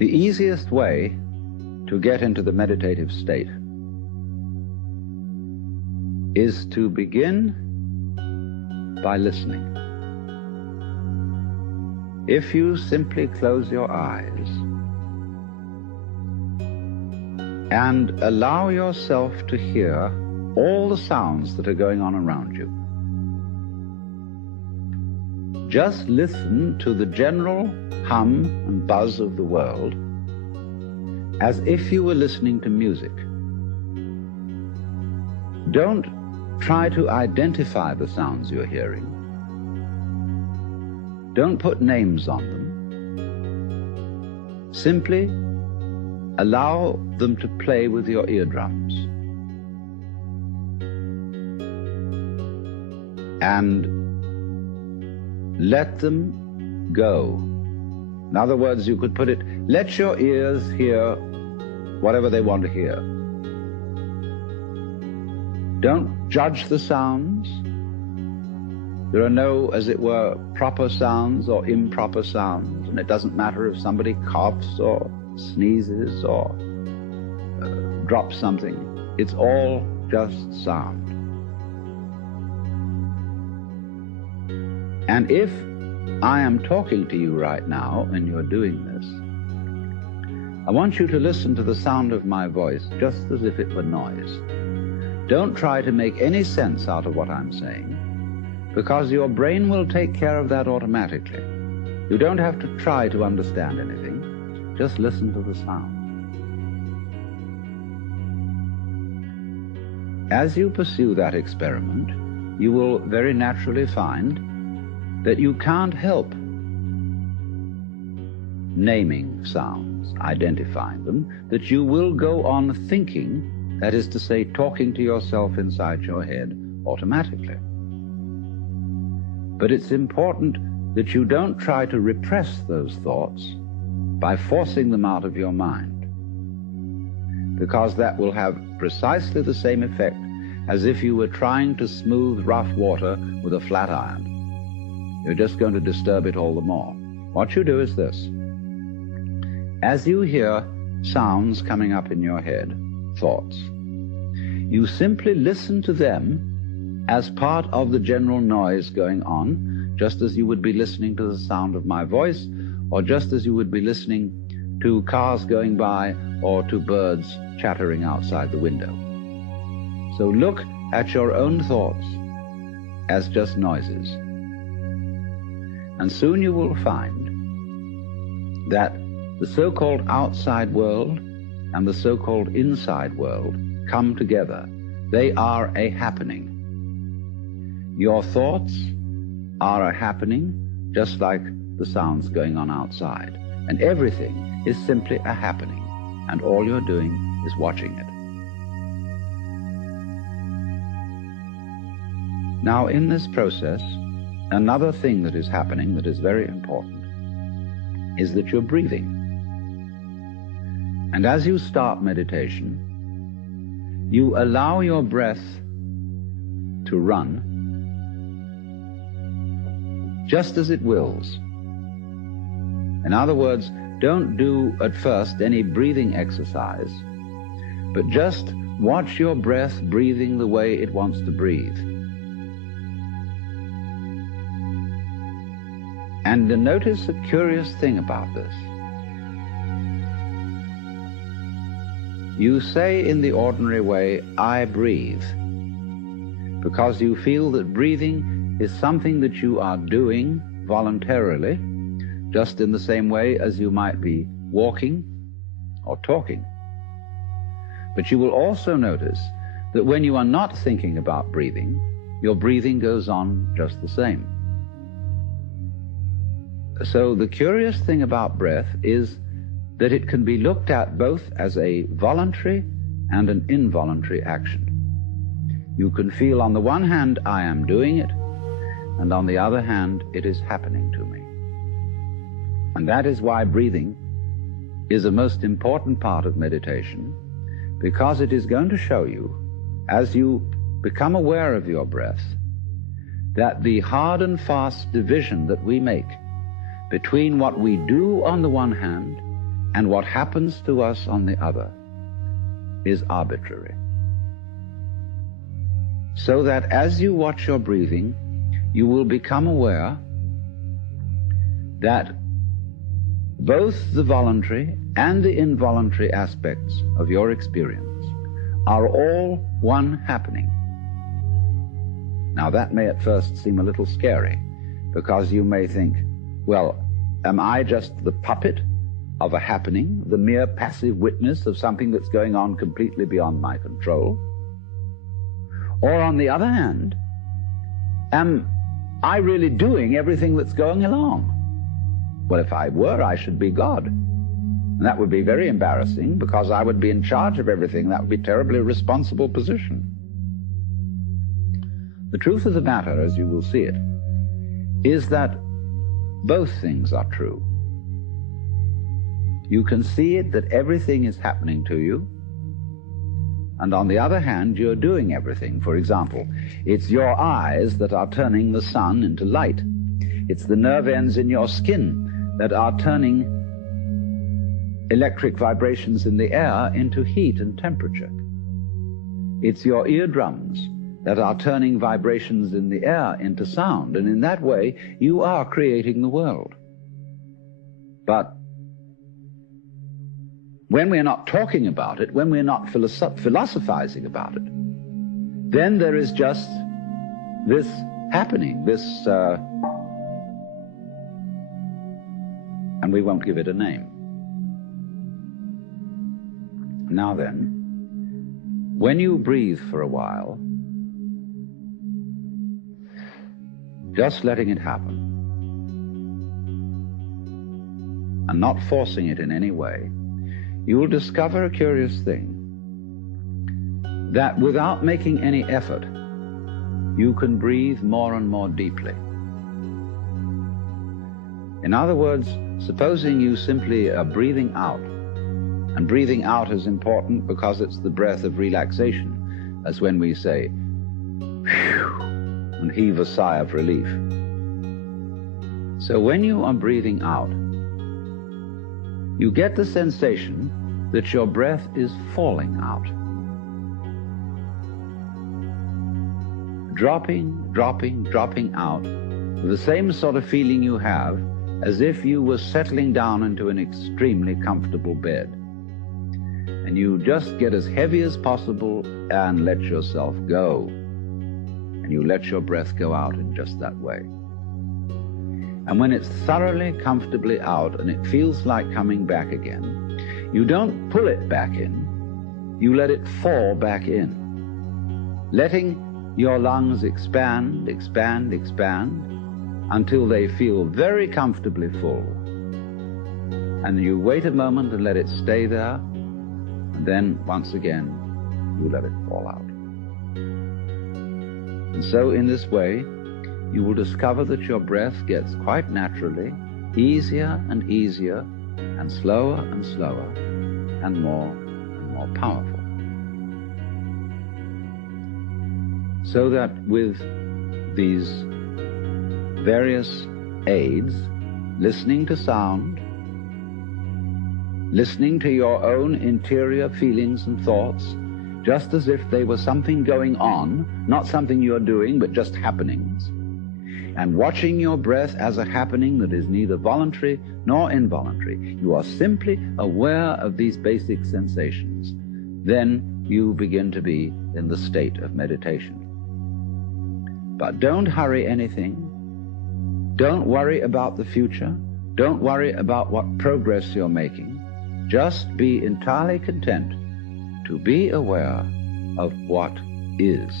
The easiest way to get into the meditative state is to begin by listening. If you simply close your eyes and allow yourself to hear all the sounds that are going on around you, just listen to the general hum and buzz of the world as if you were listening to music. Don't try to identify the sounds you're hearing. Don't put names on them. Simply allow them to play with your eardrums. And let them go. In other words, you could put it, let your ears hear whatever they want to hear. Don't judge the sounds. There are no, as it were, proper sounds or improper sounds, and it doesn't matter if somebody coughs or sneezes or drops something. It's all just sound. And if I am talking to you right now and you're doing this, I want you to listen to the sound of my voice just as if it were noise. Don't try to make any sense out of what I'm saying, because your brain will take care of that automatically. You don't have to try to understand anything. Just listen to the sound. As you pursue that experiment, you will very naturally find that you can't help naming sounds, identifying them, that you will go on thinking, that is to say, talking to yourself inside your head automatically. But it's important that you don't try to repress those thoughts by forcing them out of your mind, because that will have precisely the same effect as if you were trying to smooth rough water with a flat iron. You're just going to disturb it all the more. What you do is this. As you hear sounds coming up in your head, thoughts, you simply listen to them as part of the general noise going on, just as you would be listening to the sound of my voice, or just as you would be listening to cars going by or to birds chattering outside the window. So look at your own thoughts as just noises. And soon you will find that the so-called outside world and the so-called inside world come together. They are a happening. Your thoughts are a happening, just like the sounds going on outside. And everything is simply a happening, and all you're doing is watching it. Now, in this process, another thing that is happening that is very important is that you're breathing. And as you start meditation, you allow your breath to run just as it wills. In other words, don't do at first any breathing exercise, but just watch your breath breathing the way it wants to breathe. And notice a curious thing about this. You say in the ordinary way, I breathe, because you feel that breathing is something that you are doing voluntarily, just in the same way as you might be walking or talking. But you will also notice that when you are not thinking about breathing, your breathing goes on just the same. So the curious thing about breath is that it can be looked at both as a voluntary and an involuntary action. You can feel on the one hand, I am doing it, and on the other hand, it is happening to me. And that is why breathing is a most important part of meditation, because it is going to show you, as you become aware of your breath, that the hard and fast division that we make between what we do on the one hand and what happens to us on the other is arbitrary. So that as you watch your breathing, you will become aware that both the voluntary and the involuntary aspects of your experience are all one happening. Now that may at first seem a little scary, because you may think, well, am I just the puppet of a happening, the mere passive witness of something that's going on completely beyond my control? Or on the other hand, am I really doing everything that's going along? Well, if I were, I should be God. And that would be very embarrassing, because I would be in charge of everything. That would be a terribly responsible position. The truth of the matter, as you will see it, is that both things are true. You can see it that everything is happening to you, and on the other hand, you're doing everything. For example, it's your eyes that are turning the sun into light. It's the nerve ends in your skin that are turning electric vibrations in the air into heat and temperature. It's your eardrums that are turning vibrations in the air into sound, and in that way, you are creating the world. But when we're not talking about it, when we're not philosophizing about it, then there is just this happening, and we won't give it a name. Now then, when you breathe for a while, just letting it happen, and not forcing it in any way, you will discover a curious thing, that without making any effort, you can breathe more and more deeply. In other words, supposing you simply are breathing out, and breathing out is important because it's the breath of relaxation, as when we say, whew, and heave a sigh of relief. So when you are breathing out, you get the sensation that your breath is falling out. Dropping, dropping, dropping out, with the same sort of feeling you have as if you were settling down into an extremely comfortable bed. And you just get as heavy as possible and let yourself go. And you let your breath go out in just that way. And when it's thoroughly, comfortably out and it feels like coming back again, you don't pull it back in, you let it fall back in, letting your lungs expand, expand, expand, until they feel very comfortably full. And you wait a moment and let it stay there, and then once again, you let it fall out. And so in this way, you will discover that your breath gets quite naturally easier and easier, and slower and slower, and more powerful. So that with these various aids, listening to sound, listening to your own interior feelings and thoughts, just as if they were something going on, not something you're doing, but just happenings, and watching your breath as a happening that is neither voluntary nor involuntary, you are simply aware of these basic sensations, then you begin to be in the state of meditation. But don't hurry anything. Don't worry about the future. Don't worry about what progress you're making. Just be entirely content to be aware of what is.